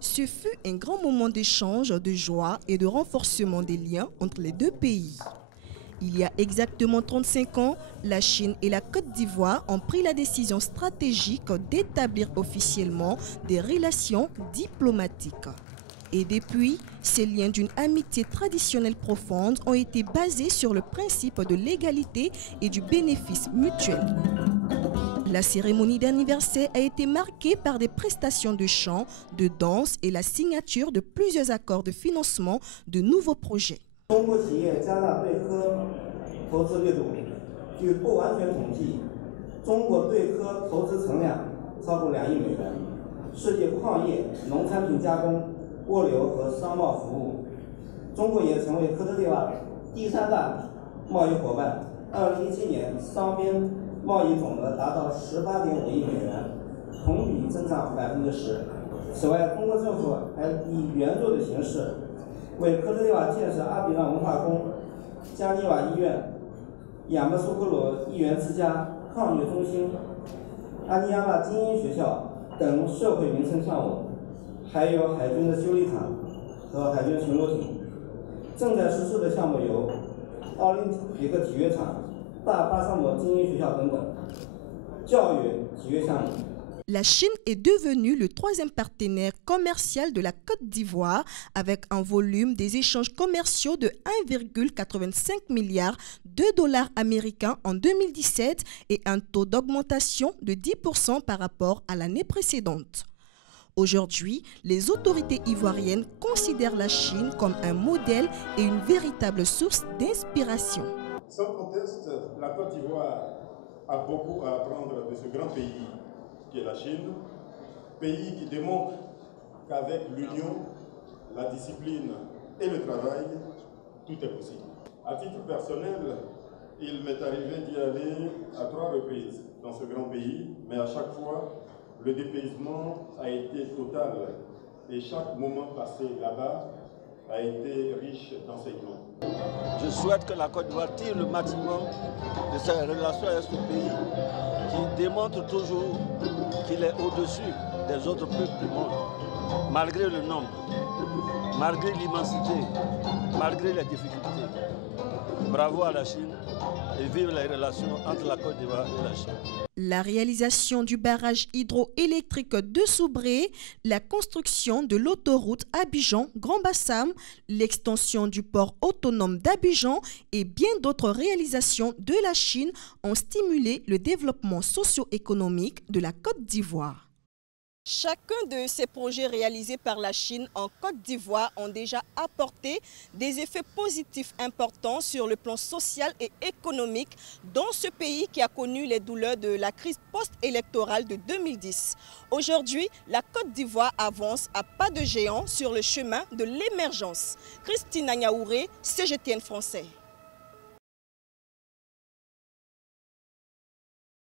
Ce fut un grand moment d'échange, de joie et de renforcement des liens entre les deux pays. Il y a exactement 35 ans, la Chine et la Côte d'Ivoire ont pris la décision stratégique d'établir officiellement des relations diplomatiques. Et depuis, ces liens d'une amitié traditionnelle profonde ont été basés sur le principe de l'égalité et du bénéfice mutuel. La cérémonie d'anniversaire a été marquée par des prestations de chant, de danse et la signature de plusieurs accords de financement de nouveaux projets. 中国企业加大对科投资力度，据不完全统计，中国对科投资存量超过2亿美元，涉及矿业、农产品加工、物流和商贸服务。中国也成为科特迪瓦第3大贸易伙伴。2017年双边贸易总额达到18.5亿美元，同比增长10%。此外，中国政府还以援助的形式 为科特迪瓦建设阿比让文化宫、加尼瓦医院、亚莫苏克鲁议员之家、抗女中心、阿尼亚纳精英学校等社会民生项目，还有海军的修理厂和海军巡逻艇。正在实施的项目有奥林匹克体育场、大巴沙姆精英学校等等，教育体育项目。 La Chine est devenue le troisième partenaire commercial de la Côte d'Ivoire avec un volume des échanges commerciaux de 1,85 milliard de dollars américains en 2017 et un taux d'augmentation de 10% par rapport à l'année précédente. Aujourd'hui, les autorités ivoiriennes considèrent la Chine comme un modèle et une véritable source d'inspiration. Sans conteste, la Côte d'Ivoire a beaucoup à apprendre de ce grand pays qui est la Chine, pays qui démontre qu'avec l'union, la discipline et le travail, tout est possible. À titre personnel, il m'est arrivé d'y aller à 3 reprises dans ce grand pays, mais à chaque fois, le dépaysement a été total et chaque moment passé là-bas a été riche d'enseignements. Je souhaite que la Côte d'Ivoire tire le maximum de ses relations avec ce pays qui démontre toujours qu'il est au-dessus des autres peuples du monde, malgré le nombre, malgré l'immensité, malgré les difficultés. Bravo à la Chine et vive les relations entre la Côte d'Ivoire et la Chine. La réalisation du barrage hydroélectrique de Soubré, la construction de l'autoroute Abidjan-Grand Bassam, l'extension du port autonome d'Abidjan et bien d'autres réalisations de la Chine ont stimulé le développement socio-économique de la Côte d'Ivoire. Chacun de ces projets réalisés par la Chine en Côte d'Ivoire ont déjà apporté des effets positifs importants sur le plan social et économique dans ce pays qui a connu les douleurs de la crise post-électorale de 2010. Aujourd'hui, la Côte d'Ivoire avance à pas de géant sur le chemin de l'émergence. Christine Agnaouré, CGTN français.